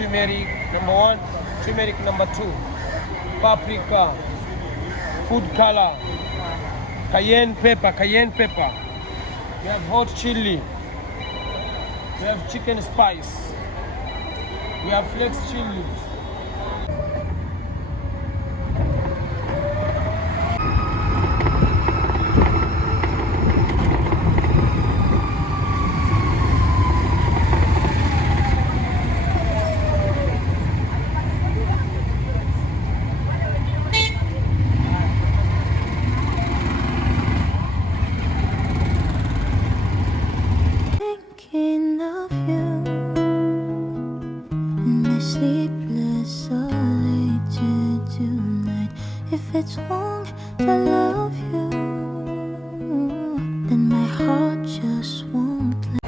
turmeric number 1, turmeric number 2, paprika, food color, cayenne pepper. We have hot chili. We have chicken spice. We have flex chili. Thinking of you in my sleepless solitude tonight. If it's wrong to love you, then my heart just won't let.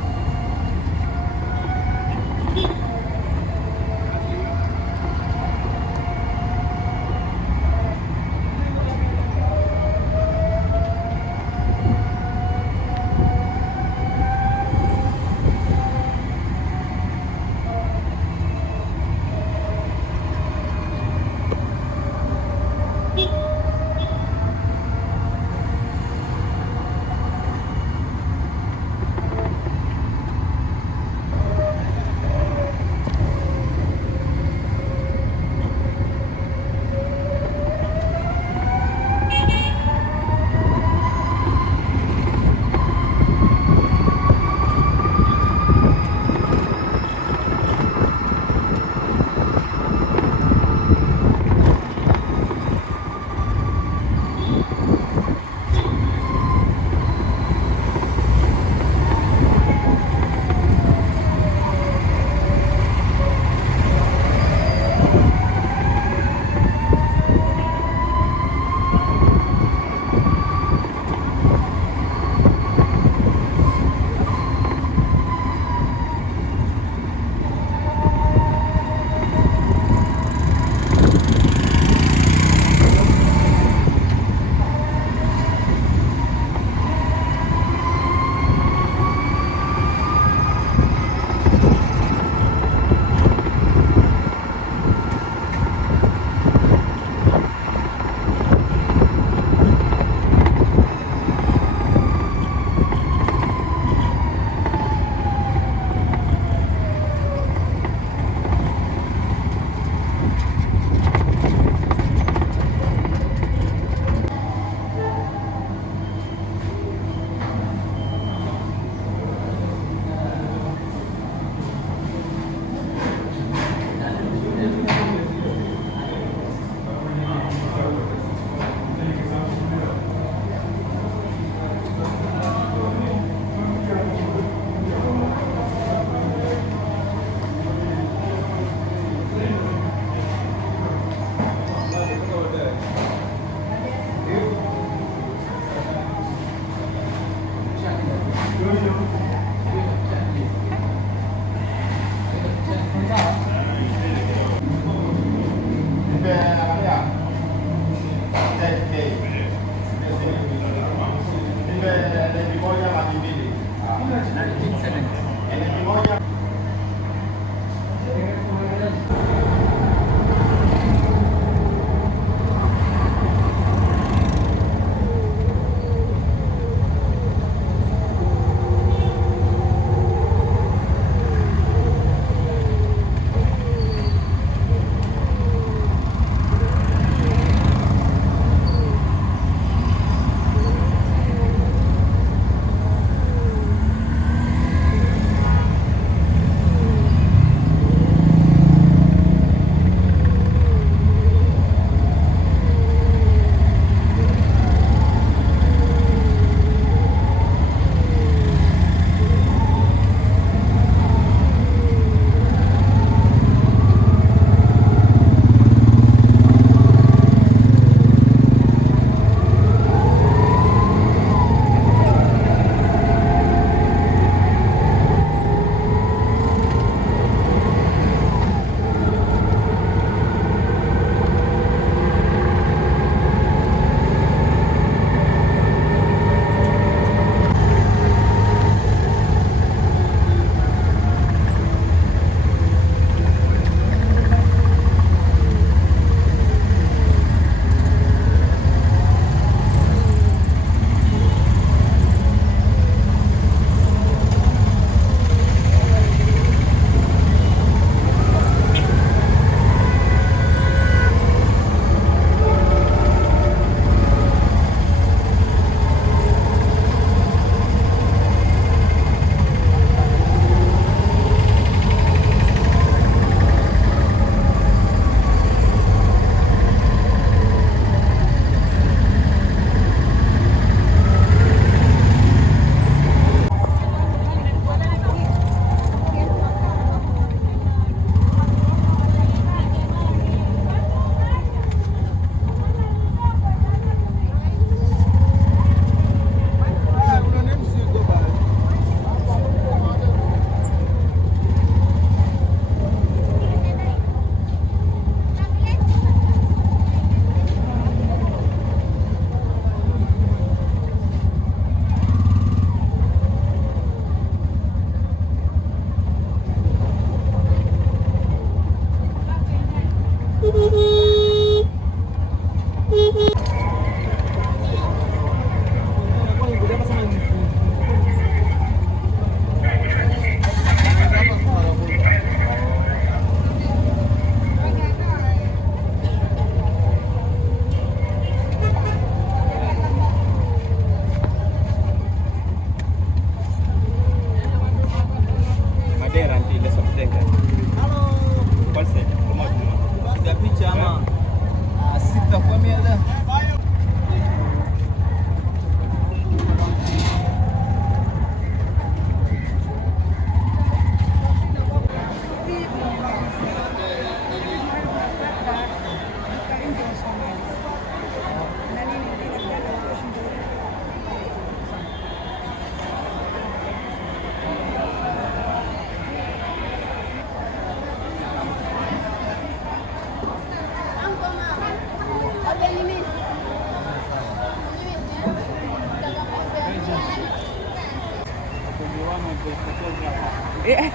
Yeah.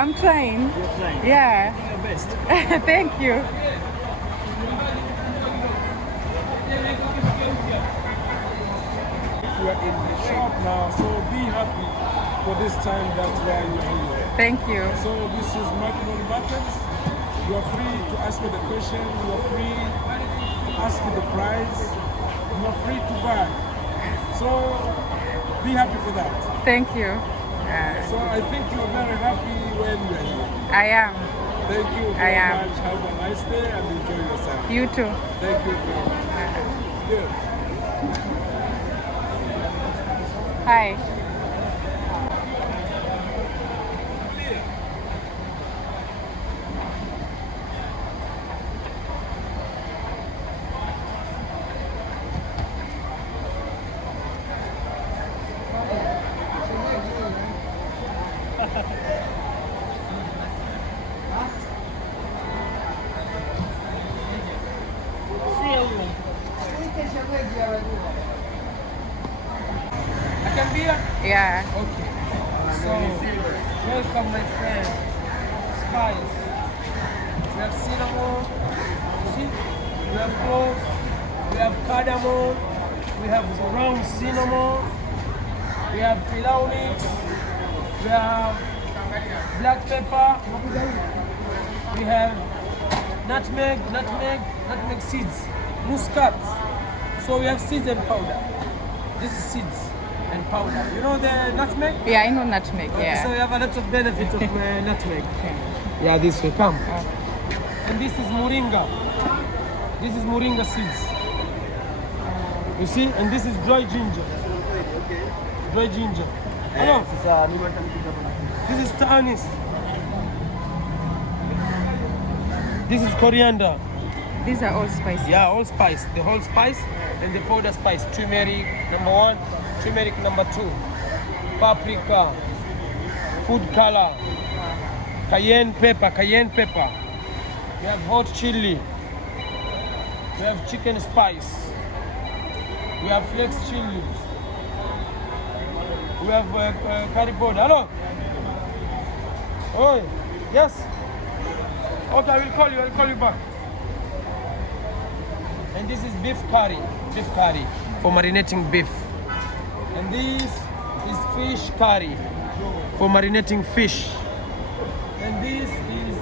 I'm trying. You're trying. Yeah. You're your best. Thank you. You are in the shop now, so be happy for this time that we are here. Thank you. So this is Markiti Buttons. You are free to ask me the question. You are free to ask me the price. You are free to buy. So be happy for that. Thank you. So I think you are very happy when you are here. I am. Thank you I very am. much. Have a nice day and enjoy yourself. You too. Thank you very much. Good. Hi. I can be here? Yeah. Okay. So, welcome my friend. Spice. We have cinnamon. See? We have cloves. We have cardamom. We have ground cinnamon. We have pilau mix. We have black pepper. We have nutmeg seeds. Muscat. So we have seeds and powder. This is seeds and powder. You know the nutmeg? Yeah, I know nutmeg. Okay, so Yeah. you have a lot of benefits of nutmeg. Yeah, this way, come. And this is moringa. This is moringa seeds. You see? And this is dry ginger. Dry ginger. Hello? This is anise. This is coriander. These are all spicy. Yeah, all spice. The whole spice and the powder spice. Turmeric number 1, turmeric number 2, paprika, food color, cayenne pepper. We have hot chili. We have chicken spice. We have flex chili. We have curry powder. Hello? Oh, yes. Okay, I will call you back. And this is beef curry for marinating beef. And this is fish curry for marinating fish. And this is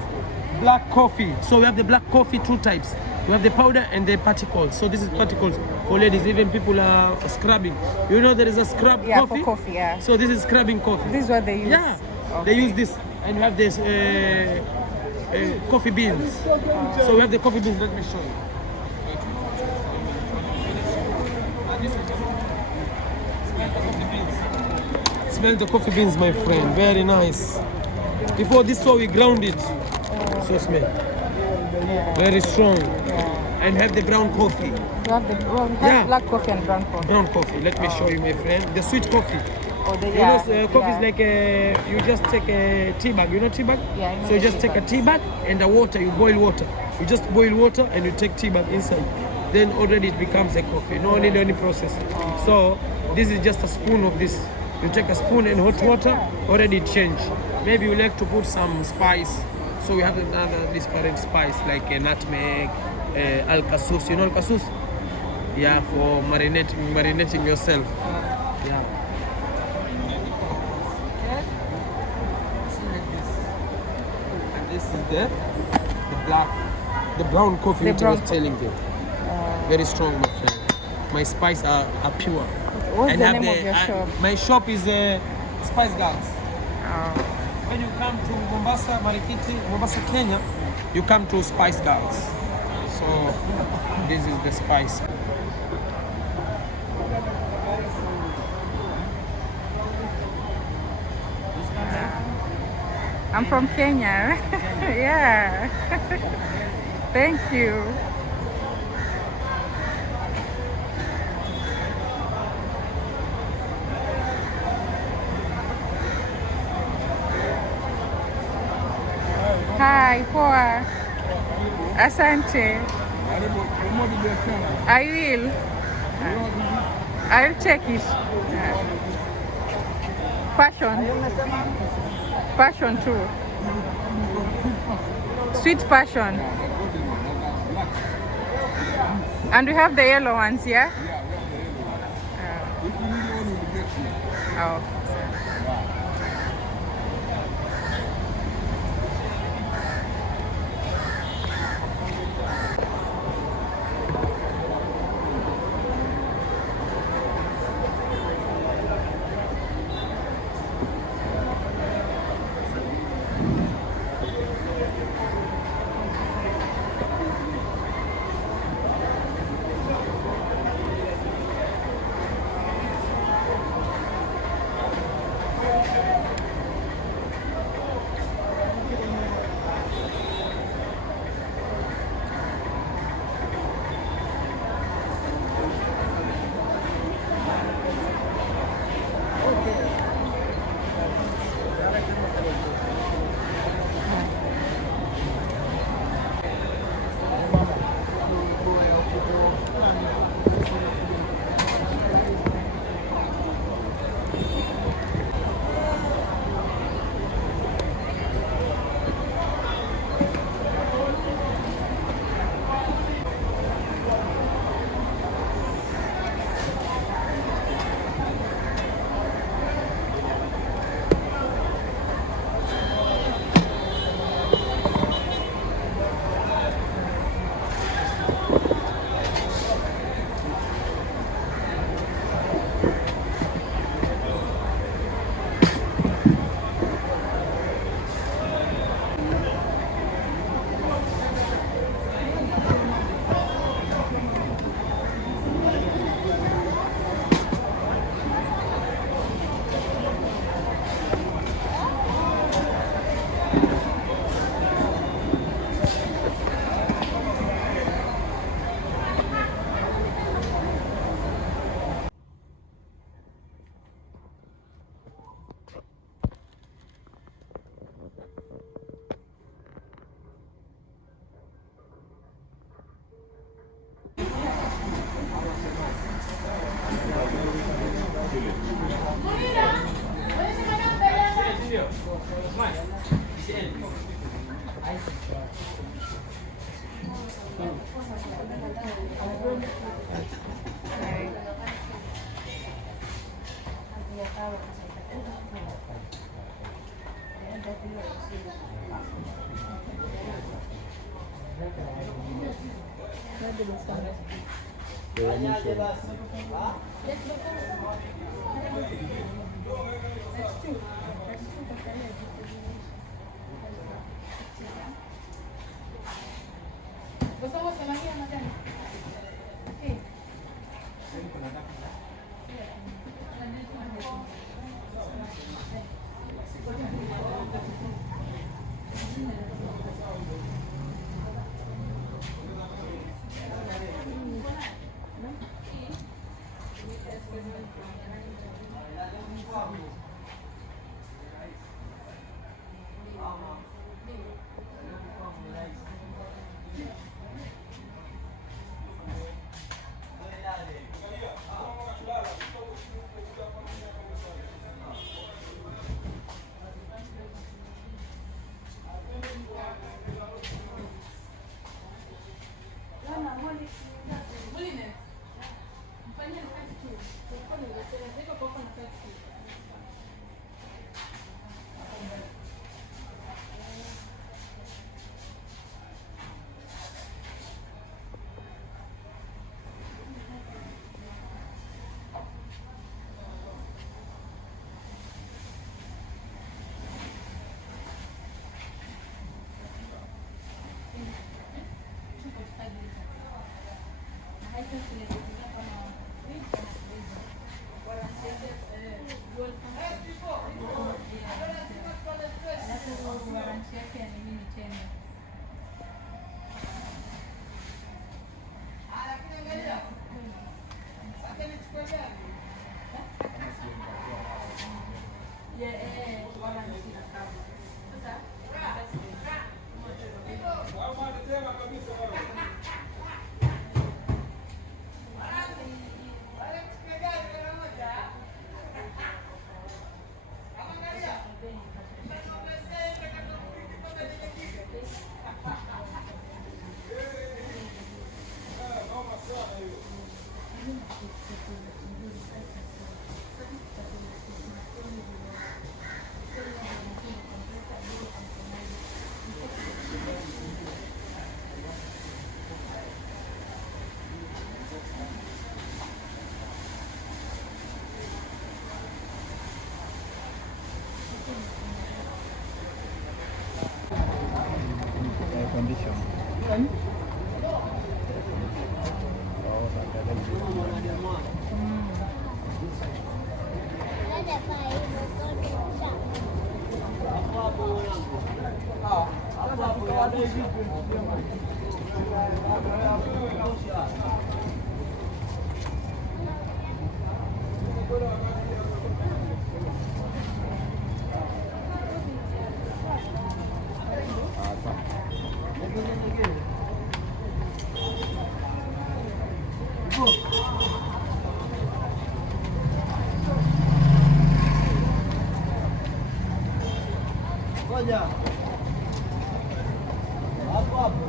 black coffee. So we have the black coffee, 2 types. We have the powder and the particles. So this is particles for ladies. Even people are scrubbing. You know there is a scrub coffee? For coffee, yeah. So this is scrubbing coffee. This is what they use. Yeah, Okay. they use this. And we have this coffee beans. So we have the coffee beans. Let me show you. Smell the coffee beans, my friend. Very nice. Before this, so we ground it. So smell. Very strong. And have the brown coffee. We have black coffee and brown coffee. Brown coffee. Let me show you, my friend. The sweet coffee. The, You know, coffee is like you just take a tea bag. You know tea bag? Yeah, I know So you the just tea take a bag. tea bag and the water. You boil water. You just boil water and you take tea bag inside. Then already it becomes a coffee. No need any process. So this is just a spoon of this. You take a spoon and hot water. Already it changed. Maybe you like to put some spice. So we have another different spice like nutmeg, al-kasus. You know al-kasus? Yeah, for marinating yourself. Yeah. And this is the brown coffee which I was telling you. Very strong, my friend. My spice are pure. What's And the have name of your shop? My shop is Spice Girls. Oh. When you come to Mombasa, Markiti, Mombasa, Kenya, you come to Spice Girls. So this is the spice. I'm from Kenya. Yeah. Thank you. Hi, poa. Asante. I will. I'll check it. Passion too. Sweet passion. And we have the yellow ones, yeah? Oh. Hapo hapo,